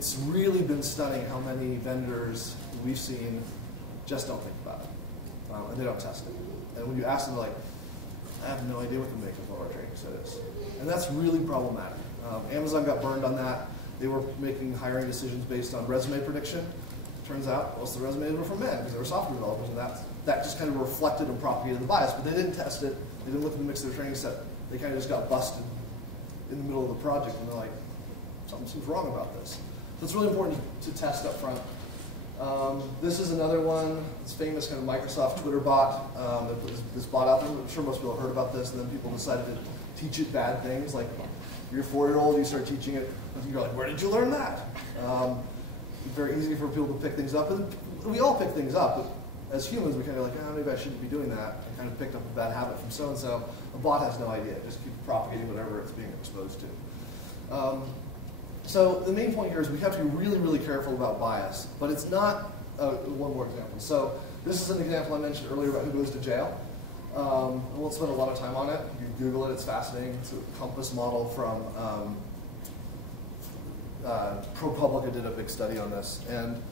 it's really been stunning how many vendors we've seen just don't think about it, and they don't test it. And when you ask them, they're like, I have no idea what the makeup of our training set is. And that's really problematic. Amazon got burned on that. They were making hiring decisions based on resume prediction. Turns out most of the resumes were from men because they were software developers, and that just kind of reflected and propagated the bias. But they didn't test it. They didn't look at the mix of their training set. They kind of just got busted in the middle of the project, and they're like, something seems wrong about this. So it's really important to test up front. This is another one. This famous kind of Microsoft Twitter bot. This bot out there. I'm sure most people have heard about this, and then people decided to teach it bad things. Like, you're a 4-year-old, you start teaching it, and you're like, where did you learn that? Very easy for people to pick things up. And we all pick things up, but as humans, we kind of like, oh, maybe I shouldn't be doing that. I kind of picked up a bad habit from so-and-so. A bot has no idea. It just keeps propagating whatever it's being exposed to. So the main point here is we have to be really, really careful about bias, but it's not, one more example. So this is an example I mentioned earlier about who goes to jail. I won't spend a lot of time on it. You can Google it, it's fascinating. It's a Compass model from ProPublica did a big study on this. And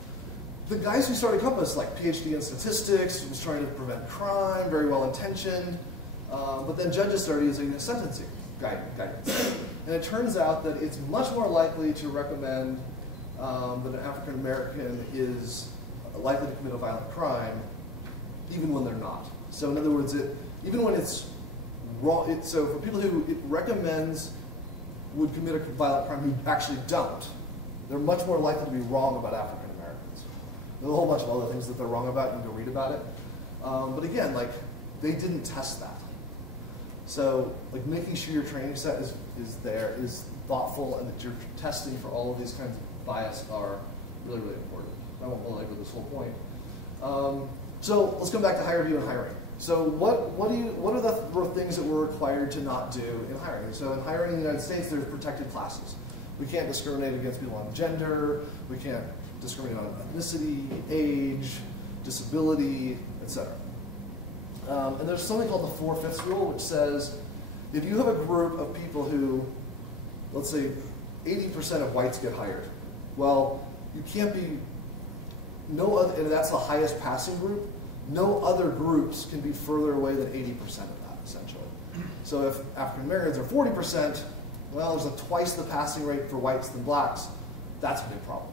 the guys who started Compass, like PhD in statistics, was trying to prevent crime, very well intentioned, but then judges started using the sentencing guidance. And it turns out that it's much more likely to recommend that an African American is likely to commit a violent crime, even when they're not. So in other words, even when it's wrong, so for people who it recommends would commit a violent crime who actually don't, they're much more likely to be wrong about African Americans. There's a whole bunch of other things that they're wrong about. You can go read about it. But again, like, they didn't test that. So, like, making sure your training set is thoughtful, and that you're testing for all of these kinds of bias are really, really important. I won't belabor this whole point. So let's come back to HireVue and hiring. So what are the things that we're required to not do in hiring? So in hiring in the United States, there's protected classes. We can't discriminate against people on gender. We can't discriminate on ethnicity, age, disability, etc. And there's something called the 4/5 rule, which says if you have a group of people who, let's say 80% of whites get hired, well, you can't be, no other, and that's the highest passing group, no other groups can be further away than 80% of that, essentially. So if African Americans are 40%, well, there's twice the passing rate for whites than blacks. That's a big problem.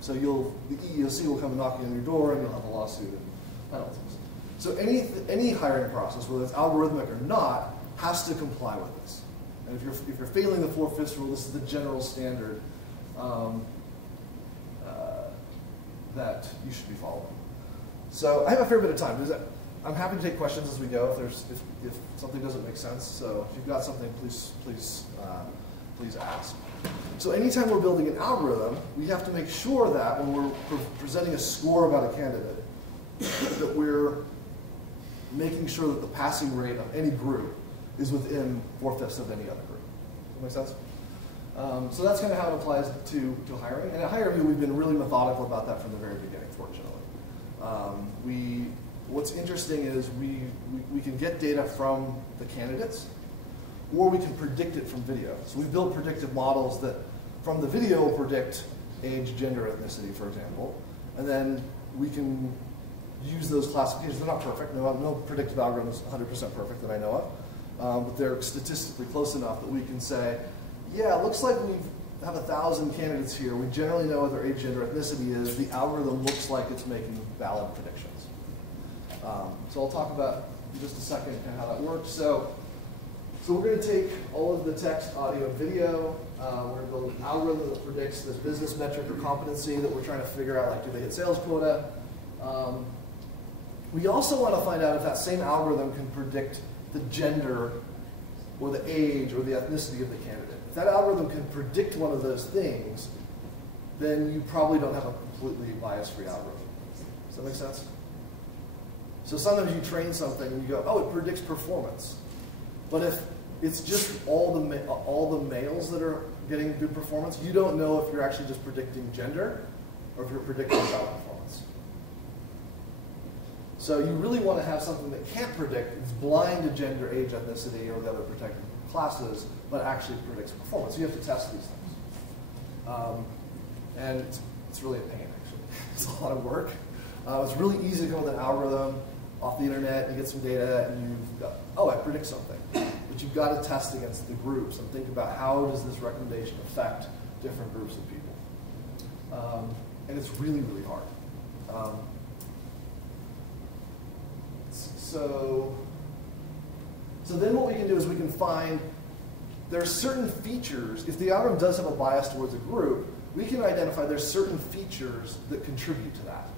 So the EEOC will come knocking on your door, and you'll have a lawsuit and penalties. So any hiring process, whether it's algorithmic or not, has to comply with this. And if you're failing the 4/5 rule, this is the general standard that you should be following. So I have a fair bit of time. I'm happy to take questions as we go if something doesn't make sense. So if you've got something, please ask. So anytime we're building an algorithm, we have to make sure that when we're presenting a score about a candidate, that we're making sure that the passing rate of any group is within 4/5 of any other group. Does that make sense? So that's kind of how it applies to hiring. And at HireVue, we've been really methodical about that from the very beginning, fortunately. What's interesting is we can get data from the candidates, or we can predict it from video. So we build predictive models that from the video will predict age, gender, ethnicity, for example, and then we can use those classifications. They're not perfect. No predictive algorithm is 100% perfect that I know of, but they're statistically close enough that we can say, yeah, it looks like we have 1,000 candidates here. We generally know what their age, gender, ethnicity is. The algorithm looks like it's making valid predictions. So I'll talk about in just a second kind of how that works. So we're going to take all of the text, audio, and video. We're going to build an algorithm that predicts this business metric or competency that we're trying to figure out, like, do they hit sales quota? We also want to find out if that same algorithm can predict the gender or the age or the ethnicity of the candidate. If that algorithm can predict one of those things, then you probably don't have a completely bias-free algorithm. Does that make sense? So sometimes you train something and you go, oh, it predicts performance. But if it's just all the males that are getting good performance, you don't know if you're actually just predicting gender or if you're predicting job performance. So you really want to have something that can't predict, it's blind to gender, age, ethnicity, or the other protected classes, but actually predicts performance. So you have to test these things. And it's really a pain, actually. It's a lot of work. It's really easy to come up with an algorithm off the internet and get some data, and you've got, oh, I predict something. But you've got to test against the groups and think about how does this recommendation affect different groups of people. And it's really, really hard. So then what we can do is we can find there are certain features. If the algorithm does have a bias towards a group, we can identify there's certain features that contribute to that.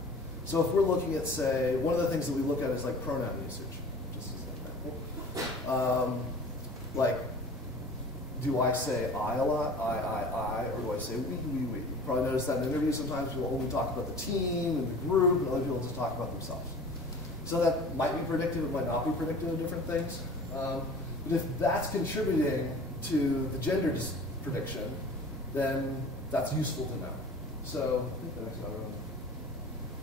So if we're looking at, say, one of the things that we look at is like pronoun usage, just as an example. Like, do I say I a lot, I, or do I say we? You probably noticed that in interviews sometimes people only talk about the team and the group, and other people just talk about themselves. So that might be predictive, it might not be predictive of different things. But if that's contributing to the gender prediction, then that's useful to know. So I think the next algorithm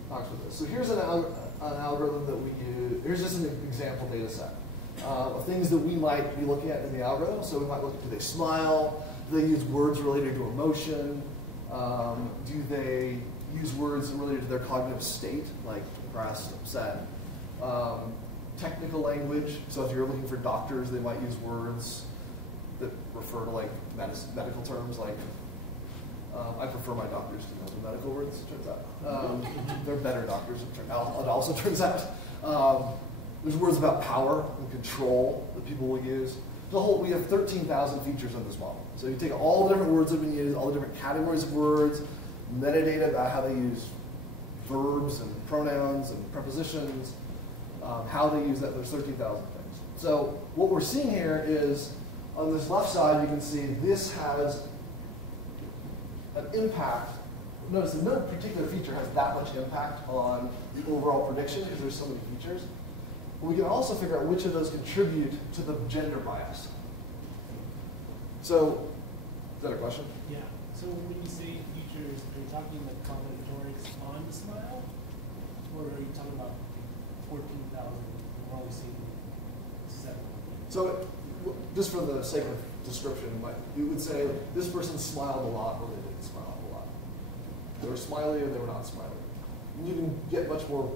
talks about this. So here's an algorithm that we use. Here's just an example data set of things that we might be looking at in the algorithm. So we might look at, do they smile? Do they use words related to emotion? Do they use words related to their cognitive state, like depressed, upset? Technical language. So if you're looking for doctors, they might use words that refer to like medical terms, like I prefer my doctors to know the medical words, it turns out. They're better doctors, it also turns out. There's words about power and control that people will use. We have 13,000 features in this model. So you take all the different words that have been used, all the different categories of words, metadata about how they use verbs and pronouns and prepositions, how they use that. There's 13,000 things. So what we're seeing here is, on this left side, you can see this has an impact. Notice that no particular feature has that much impact on the overall prediction because there's so many features. But we can also figure out which of those contribute to the gender bias. So, is that a question? Yeah. So when you say features, are you talking the combinatorics on the smile? Or are you talking about 14,000? We're only seeing 7. So, just for the sake of description, you would say this person smiled a lot or they didn't smile a lot. They were smiley or they were not smiley. You can get much more,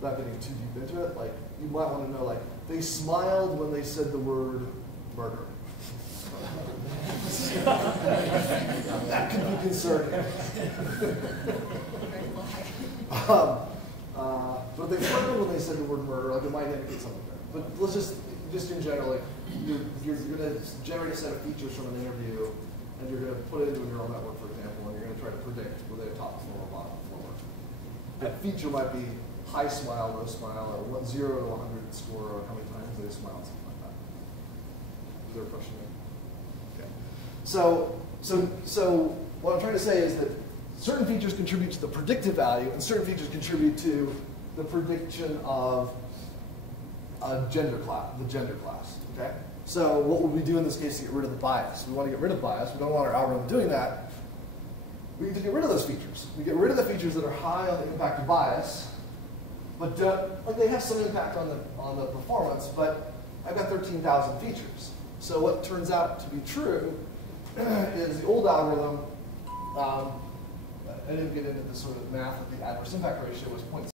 without getting too deep into it, like you might want to know, like, they smiled when they said the word murder. That could be concerning. But they frowned when they said the word murder, like it might indicate something there. But let's just in general, like, you're going to generate a set of features from an interview, and you're going to put it into a neural network, for example, and you're going to try to predict whether they top performer or bottom performer. That feature might be high smile, low smile, or 0 to 100 score, or how many times they smiled, something like that. Is there a question there? Okay. So what I'm trying to say is that certain features contribute to the predictive value, and certain features contribute to the prediction of a gender class, the gender class. Okay. So what would we do in this case to get rid of the bias? We want to get rid of bias. We don't want our algorithm doing that. We need to get rid of those features. We get rid of the features that are high on the impact of bias, but like they have some impact on the performance. But I've got 13,000 features. So what turns out to be true is the old algorithm. I didn't get into this sort of math of the adverse impact ratio was 0.6.